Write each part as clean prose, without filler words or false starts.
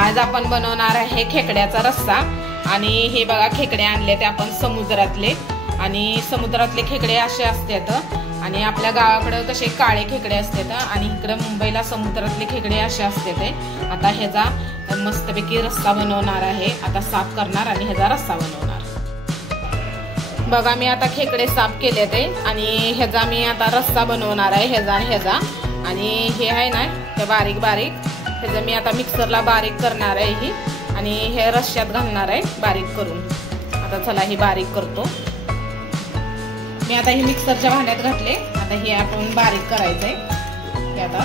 आज आपण बनवणार आहे खेकड्याचा रस्सा। आणि हे बघा खेकडे आणले ते आपण समुद्रातले, आणि समुद्रातले खेकडे असे असतात आणि आपल्या गावाकडे कसे काळे खेकडे असतात आणि इकडे मुंबईला समुद्रातले खेकडे असे असतात। आता ह्याचा मस्तपैकी रस्सा बनवणार आहे। आता साफ करणार आणि ह्याचा रस्सा बनवणार। बघा मी आता खेकडे साफ केले ते आणि ह्याचा मी आता रस्सा बनवणार आहे ह्याचा। आणि हे आहे ना ते बारीक बारीक ह्याचा मी आता मिक्सरला बारीक करणार आहे ही, आणि हे रश्श्यात घालणार आहे बारीक करून। आता चला ही बारीक करतो मी। आता ही मिक्सरच्या भांड्यात घातले, आता हे आपण बारीक करायचंय। हे आता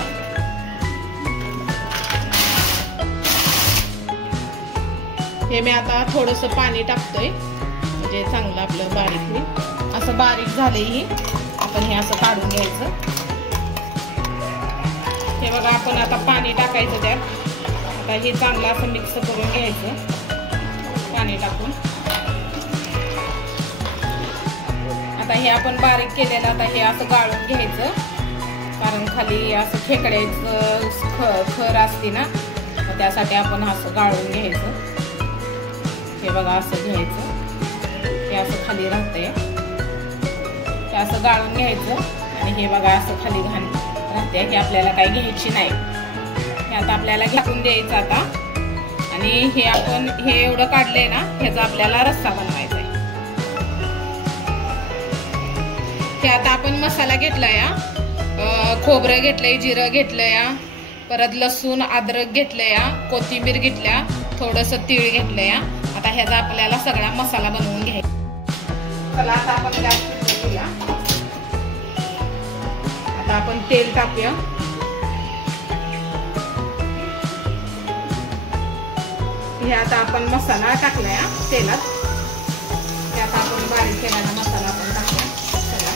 हे मी आता थोडंसं पाणी टाकतोय म्हणजे चांगलं आपलं बारीक होईल। असं बारीक झाले ही, आपण हे असं काढून घ्यायचं। हे बघा आपण आता पाणी टाकायचं त्यात। आता हे चांगलं असं मिक्स करून घ्यायचं पाणी टाकून। आता हे आपण बारीक केलेलं आता हे असं गाळून घ्यायचं, कारण खाली असं खेकड्याचं खर असते ना, त्यासाठी आपण असं गाळून घ्यायचं। हे बघा असं घ्यायचं, हे असं खाली राहतंय, ते असं गाळून घ्यायचं। आणि हे बघा असं खाली घाण राहते की आपल्याला काही घ्यायची नाही। हे आता आपल्याला घेऊन द्यायचं आता। आणि हे आपण हे एवढं काढलंय ना, ह्याचा आपल्याला रस्सा बनवायचा आहे। हे आता आपण मसाला घेतलाय, खोबरं घेतलंय, जिरं घेतलंय, परत लसूण अद्रक घेतलंय, कोथिंबीर घेतल्या, थोडंसं तीळ घेतलंय। आता ह्याचा आपल्याला सगळा मसाला बनवून घ्यायचा। चला आता आपण गॅस पेटवूया। आता आपण तेल टाकूया। हे आता आपण मसाला टाकलाय तेलात। हे आता आपण बारीक केलेला मसाला आपण टाकूया सगळा,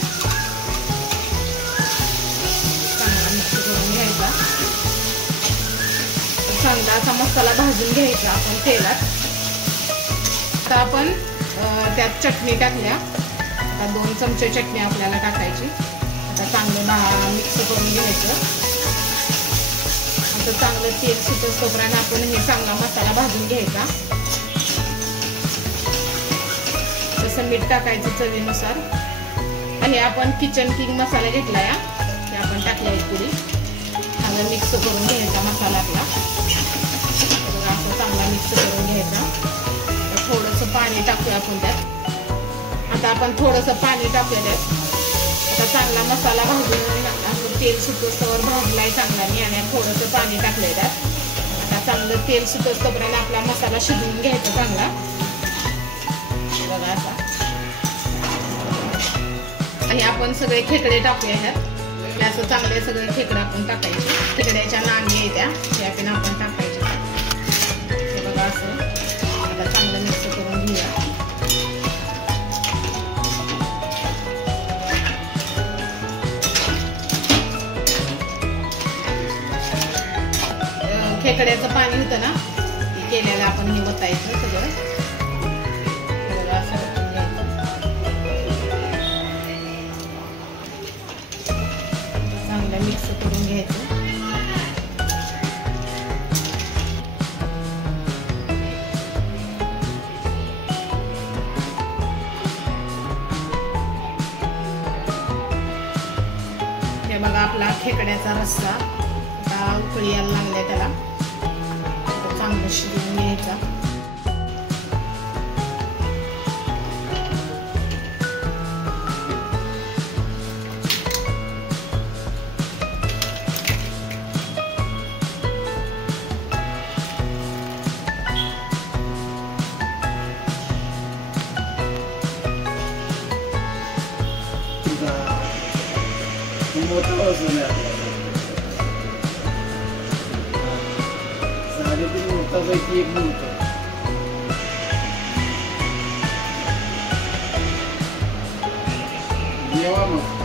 चांगला मिक्स करून घ्यायचा। चांगला असा मसाला भाजून घ्यायचा आपण तेलात। आता आपण त्यात चटणी टाकल्या, आता 2 चमचे चटणी आपल्याला टाकायची। आता चांगलं मिक्स करून घ्यायचं। आता चांगलं तेल सुटत तोपर्यंत आपण हे चांगला मसाला भाजून घ्यायचा। तसं मीठ टाकायचं चवीनुसार। हे आपण किचन किंग मसाला घेतलाय, हे आपण टाकलाय पुढे। चांगलं मिक्स करून घ्यायचा मसाला आपला, असं चांगला मिक्स करून घ्यायचा। थोडंसं पाणी टाकूया आपण त्यात। आता आपण थोडंसं पाणी टाकूया त्यात। आता चांगला मसाला भाजून असं तेल सुटोस्तवर भाजलाय चांगला मी, आणि थोडंसं पाणी टाकलंय त्यात। आता चांगलं तेल सुटोस्तोपर्यंत आपला मसाला शिजवून घ्यायचा चांगला। बघा असा आणि आपण सगळे खेकडे टाकूया ह्यात। असं चांगले सगळे खेकडे आपण टाकायचे। खेकड्याच्या नांगी येत्या ते आपण टाकायचे। हे बघा असं आता चांगलं मिक्स करून घेऊया। खेकड्याचं पाणी होतं ना ते केलेलं आपण हे ओतायचं सगळं। असं चांगलं मिक्स करून घ्यायचं। हे बघा आपला खेकड्याचा रस्सा आता उकळी यायला लागलाय त्याला। चांगलं शिजवून घ्यायचा। पैकी एक मिनिट जेवा मग।